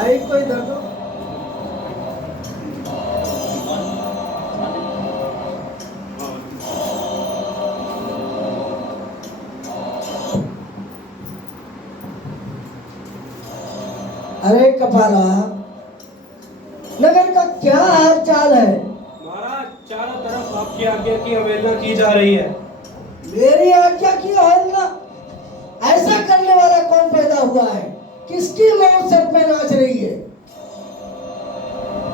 Mic को इधर दो। अरे कपाला, नगर का क्या हाल चाल है? महाराज, चारों तरफ आपकी आज्ञा की अवहेलना की जा रही है। मेरी आज्ञा की अवहेलना? ऐसा करने वाला कौन पैदा हुआ है? किसकी मौत सर पे नाच रही है?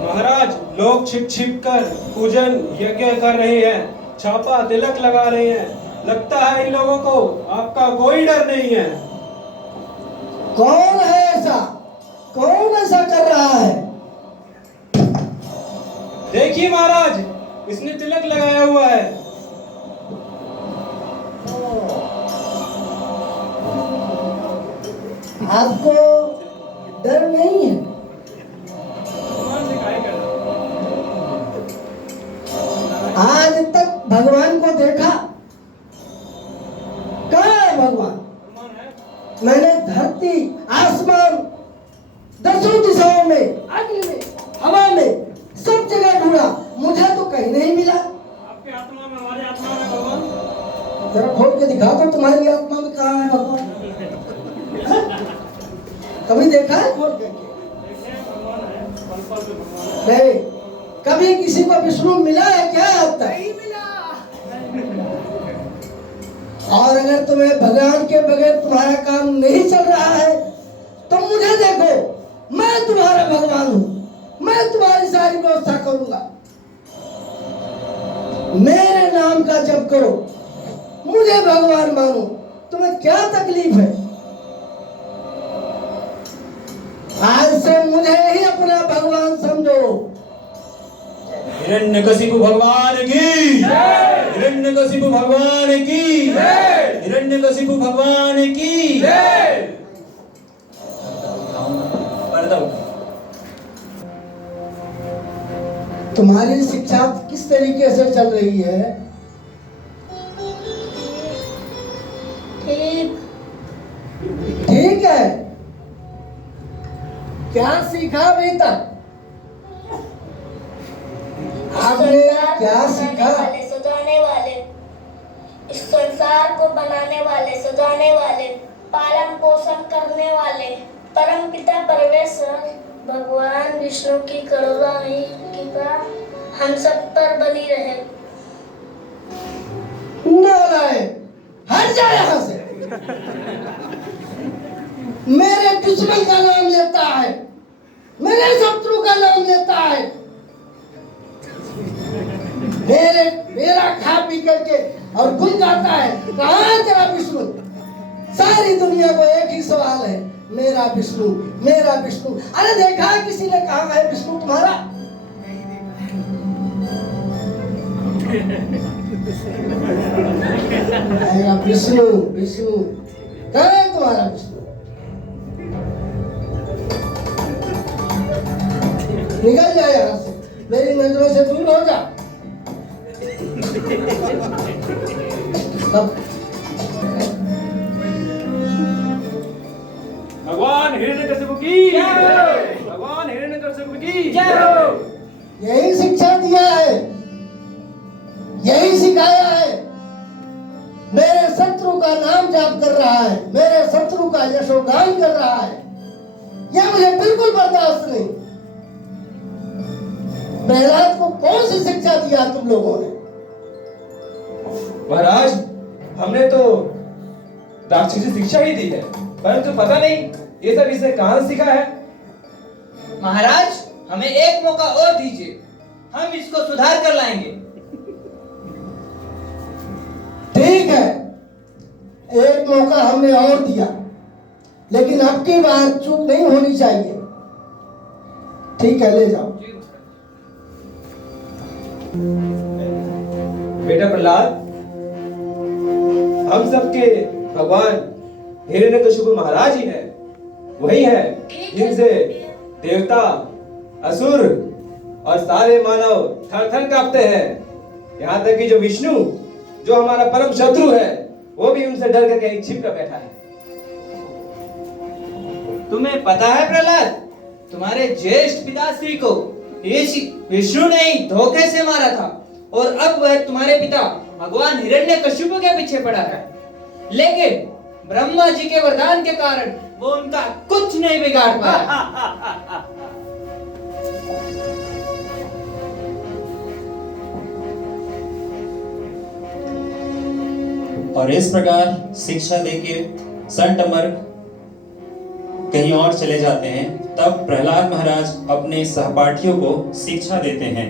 महाराज, लोग छिप छिप कर पूजन यज्ञ कर रहे हैं, छापा तिलक लगा रहे हैं। लगता है इन लोगों को आपका कोई डर नहीं है। कौन है ऐसा? कौन ऐसा कर रहा है? देखिए महाराज, इसने तिलक लगाया हुआ है। आपको डर नहीं है? आज तक भगवान को देखा? कहाँ है भगवान? मैंने धरती, आसमान, दसों दिशाओं में, अग्नि में, हवा में, सब जगह ढूंढा, मुझे तो कहीं नहीं मिला। आपके आत्मा में, हमारे आत्मा में भगवान। जरा खोल के दिखा दो, तुम्हारी आत्मा में कहाँ है भगवान? कभी देखा है खोल करके? नहीं। कभी किसी को विष्णु मिला है क्या अब तक? नहीं मिला। और अगर तुम्हें भगवान के बगैर तुम्हारा काम नहीं चल रहा है तो मुझे देखो, मैं तुम्हारा भगवान हूं। मैं तुम्हारी सारी व्यवस्था करूंगा। मेरे नाम का जप करो, मुझे भगवान मानो। तुम्हें क्या तकलीफ है? आज से मुझे ही अपना भगवान समझो। हिरण्यकशिपु भगवान की जय। हिरण्यकशिपु भगवान की जय। हिरण्यकशिपु भगवान की जय। तुम्हारी शिक्षा किस तरीके से चल रही है? ठीक। ठीक है। क्या सीखा अभी तक? आपने क्या सीखा? सजाने वाले, इस संसार को बनाने वाले, सजाने वाले, पालन पोषण करने वाले परम पिता परमेश्वर भगवान विष्णु की करुणामयी कृपा हम सब पर बनी रहे। नारायण, हट जा यहाँ से। मेरे दुश्मन का नाम लेता है, मेरे शत्रु का नाम लेता है, मेरा खा पी करके और गुल गाता है। कहाँ है तेरा विष्णु? सारी दुनिया को एक ही सवाल है, मेरा विष्णु, मेरा विष्णु। अरे देखा है किसी ने कहा है विष्णु तुम्हारा? विष्णु विष्णु कहाँ है तुम्हारा विष्णु? निकल जा यहाँ से, मेरी नजरों से दूर हो जा। भगवान हिरण्यकशिपु की जय। भगवान हिरण्यकशिपु की जय। यही शिक्षा दिया है, यही सिखाया है। मेरे शत्रु का नाम जाप कर रहा है, मेरे शत्रु का यशोगान कर रहा है, यह मुझे बिल्कुल बर्दाश्त नहीं। प्रहलाद को कौन सी शिक्षा दिया तुम लोगों ने? महाराज, हमने तो राक्षसी शिक्षा ही दी है, परंतु पता नहीं ये सब इसे कहां सीखा है। महाराज, हमें एक मौका और दीजिए, हम इसको सुधार कर लाएंगे। ठीक है, एक मौका हमने और दिया, लेकिन अब की बार चूक नहीं होनी चाहिए। ठीक है, ले जाओ। बेटा प्रहलाद, हम सबके भगवान हिरण्यकशिपु महाराज ही है, वही है जिनसे देवता, असुर और सारे मानव थर थर कांपते हैं। यहाँ तक कि जो विष्णु, जो हमारा परम शत्रु है, वो भी उनसे डर कर कहीं छिप कर बैठा है। तुम्हें पता है प्रहलाद, तुम्हारे ज्येष्ठ पिताश्री को विष्णु ने ही धोखे से मारा था, और अब वह तुम्हारे पिता भगवान हिरण्यकशिपु के पीछे पड़ा है। लेकिन ब्रह्मा जी के वरदान के कारण वो उनका कुछ नहीं बिगाड़ पाया। और इस प्रकार शिक्षा देके संत अमर कहीं और चले जाते हैं। तब प्रहलाद महाराज अपने सहपाठियों को शिक्षा देते हैं।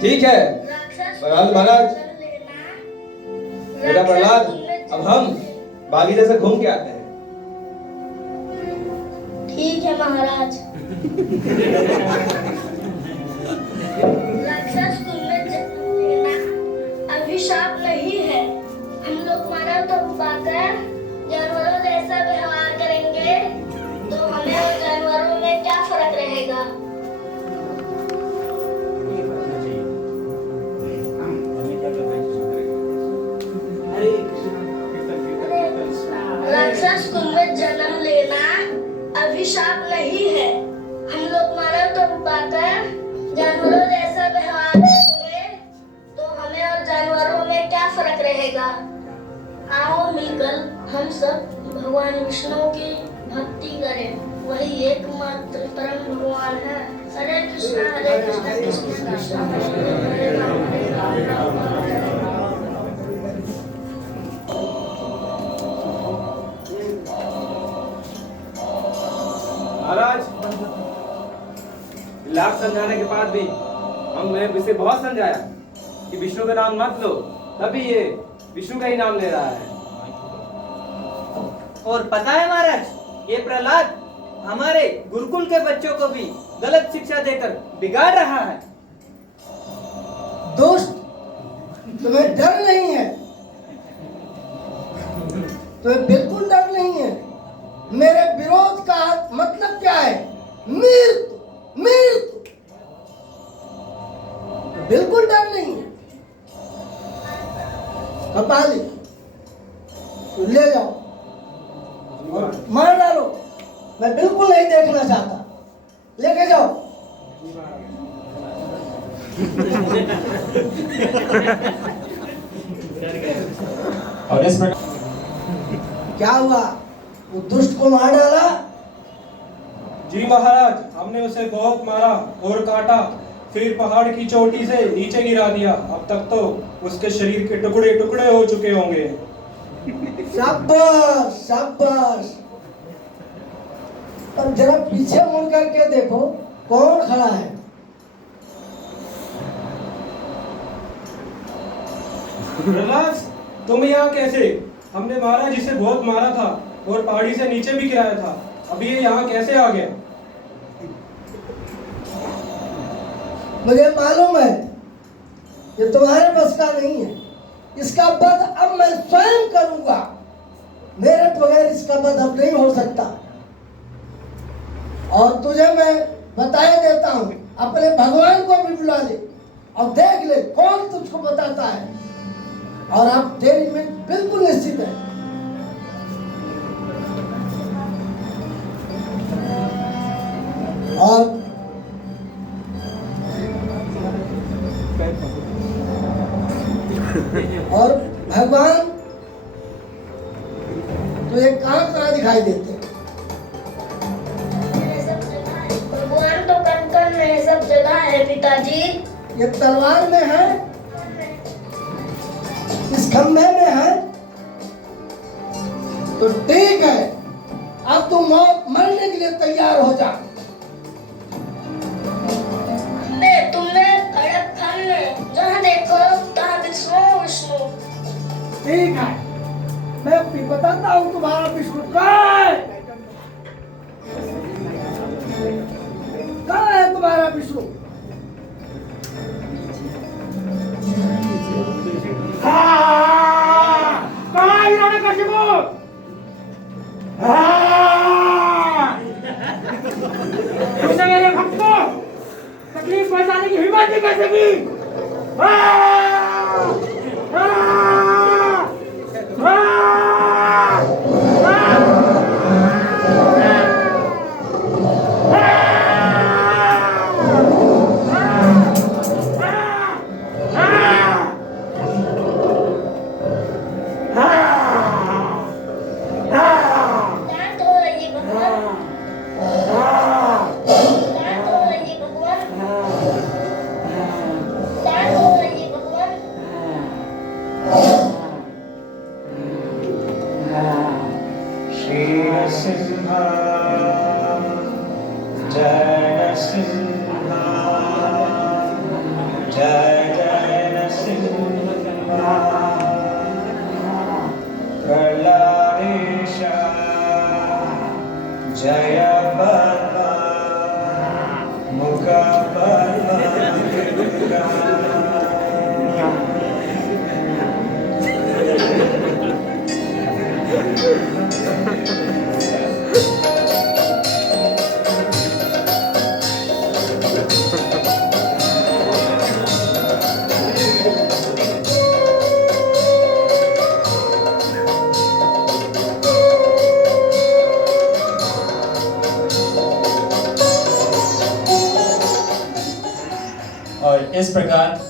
ठीक है प्रहलाद महाराज, बेटा प्रहलाद, अब हम बागीचे से घूम के आते हैं। ठीक है महाराज। राक्षस तुमने जन्म लेना अभिशाप नहीं है। हम लोग मानव तो पाकर जानवरों जैसा व्यवहार करेंगे तो हमें और जानवरों में क्या फर्क रहेगा? राक्षस तुम्हें जन्म लेना अभिशाप नहीं है। हम लोग मानव तो पाकर जानवरों जैसा व्यवहार करेंगे तो हमें और जानवरों में क्या फर्क रहेगा? आओ मिलकर हम सब भगवान विष्णु की भक्ति करें। वही एकमात्र परम भगवान है। हरे कृष्णा कृष्ण कृष्ण हरे राम हरे राम राम राम हरे महाराज, लाख समझाने के बाद भी हमने इसे बहुत समझाया कि विष्णु का नाम मत लो, तभी ये विष्णु का ही नाम ले रहा है। और पता है महाराज, ये प्रहलाद हमारे गुरुकुल के बच्चों को भी गलत शिक्षा देकर बिगाड़ रहा है। दोस्त, तुम्हें डर नहीं है? तुम्हें बिल्कुल डर नहीं है। मेरे विरोध का मतलब क्या है? मृत्यु, मृत्यु। बिल्कुल डर नहीं है। कपाली, तो ले जाओ और मार डालो। मैं बिल्कुल नहीं देखना चाहता। लेके जाओ। और इस प्रकार क्या हुआ? वो दुष्ट को मार डाला? जी महाराज, हमने उसे बहुत मारा और काटा, फिर पहाड़ की चोटी से नीचे गिरा दिया। अब तक तो उसके शरीर के टुकड़े टुकड़े हो चुके होंगे। शाबाश, शाबाश। अब जरा पीछे मुड़ करके देखो कौन खड़ा है। प्रहलाद, तुम यहाँ कैसे? हमने महाराज इसे बहुत मारा था और पहाड़ी से नीचे भी गिराया था। अब ये यहाँ कैसे आ गया? मुझे मालूम है ये तुम्हारे बस का नहीं है। इसका वध अब मैं स्वयं करूंगा। मेरे बगैर इसका वध अब नहीं हो सकता। और तुझे मैं बताए देता हूं, अपने भगवान को भी बुला ले और देख ले कौन तुझको बताता है। और अब तेरी में बिल्कुल निश्चित है। और भगवान तुझे कहाँ दिखाई देते? भगवान तो कण-कण में सब जगह है पिताजी। ये तलवार में है, इस खंभे में है। तो ठीक है, अब तू मरने के लिए तैयार हो जा। तुमने खड़क खन में जहाँ देखो तहाँ विष्णु विष्णु। ठीक है, मैं भी बताता हूँ तुम्हारा विष्णु कहाँ है। कहाँ है तुम्हारा विष्णु? कहाँ हिरण्यकशिपु? तुमने मेरे भक्त को तकलीफ पहुंचाने की हिम्मत भी कैसे की? श्री नरसिंह जय नरसिंह जय जय नरसिंह प्रहलादेश जय पद्म मुख और इस प्रकार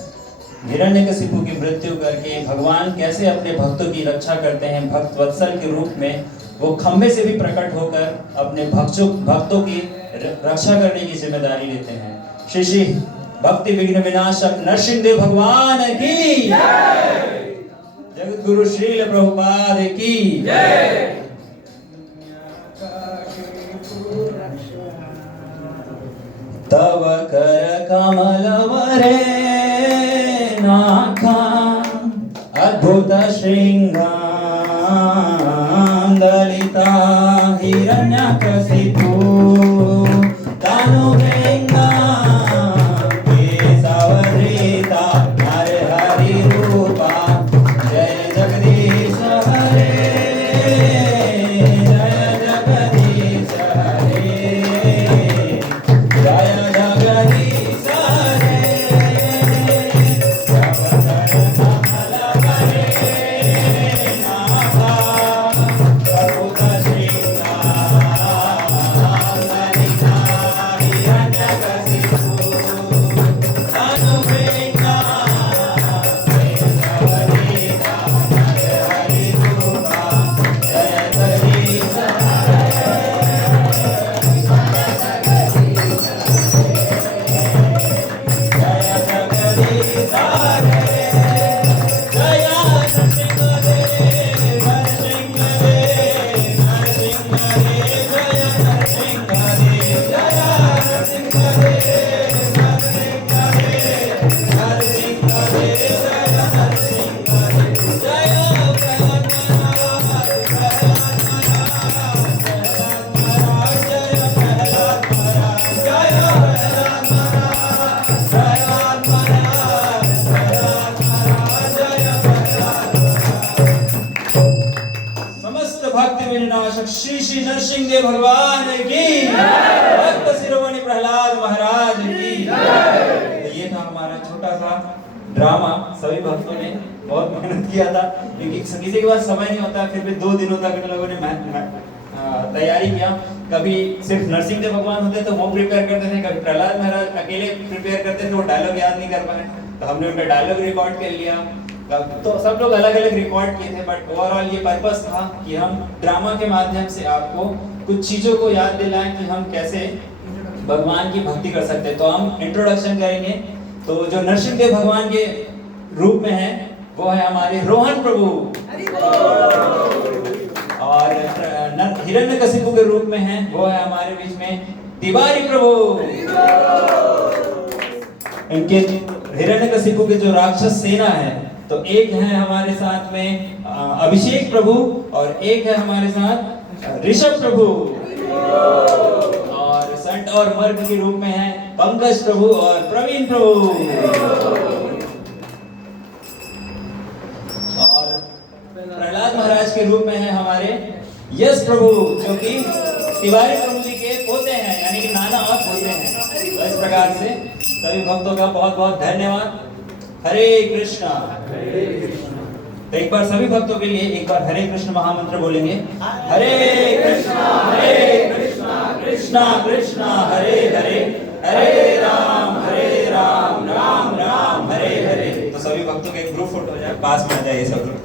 हिरण्यकशिपु की मृत्यु करके भगवान कैसे अपने भक्तों की रक्षा करते हैं, भक्त वत्सल के रूप में वो खंभे से भी प्रकट होकर अपने भक्तों की रक्षा करने की जिम्मेदारी लेते हैं। श्री श्री भक्ति विघ्न विनाशक नरसिंह देव भगवान की जगत गुरु श्रील प्रभुपाद की तव कर कमल वरे नाखा अद्भुत श्रृंगार दलिता हिरण्यकशिपु दानुवेंगा केशवधृता नरहरि रूपा जय जगदीश हरे जय जगदीश हरे जय जगदीश हरे समस्त भक्ति विनाशक श्री श्री नरसिंह देव भगवान की भक्त शिरोमणि प्रहलाद महाराज की। तो ये था हमारा छोटा सा ड्रामा। सभी भक्तों ने बहुत मेहनत किया था क्योंकि किसी के पास समय नहीं होता, फिर भी 2 दिनों तक इन लोगों ने तैयारी किया। कभी सिर्फ नरसिंह देव भगवान होते तो वो प्रिपेयर करते थे, कभी प्रहलाद महाराज अकेले प्रिपेयर करते थे, वो डायलॉग याद नहीं कर पाए तो हमने उनका डायलॉग रिकॉर्ड कर लिया। तो सब लोग अलग अलग रिकॉर्ड किए थे, बट ओवरऑल ये पर्पस था कि हम ड्रामा के माध्यम से आपको कुछ चीजों को याद दिलाएं कि हम कैसे भगवान की भक्ति कर सकते हैं। तो हम इंट्रोडक्शन करेंगे। तो जो नरसिंह देव भगवान के रूप में है वो है हमारे रोहन प्रभु, और हिरण्यकशिपु के रूप में है वो है हमारे बीच में तिवारी प्रभु। इनके हिरण्यकशिपु के जो राक्षस सेना है, तो एक है हमारे साथ में अभिषेक प्रभु और एक है हमारे साथ ऋषभ प्रभु, और संत और मर्ग के रूप में है पंकज प्रभु और प्रवीण प्रभु, और प्रहलाद महाराज के रूप में है हमारे यश प्रभु जो कि तिवारी प्रभु जी के पोते हैं, यानी कि नाना और पोते हैं। तो इस प्रकार से सभी भक्तों का बहुत बहुत धन्यवाद। हरे कृष्णा। तो एक बार सभी भक्तों के लिए एक बार हरे कृष्ण महामंत्र बोलेंगे। हरे कृष्णा कृष्णा कृष्णा हरे हरे, हरे राम राम राम हरे हरे। तो सभी भक्तों के एक ग्रुप फोटो हो जाए, पास में आ जाइए सब लोग।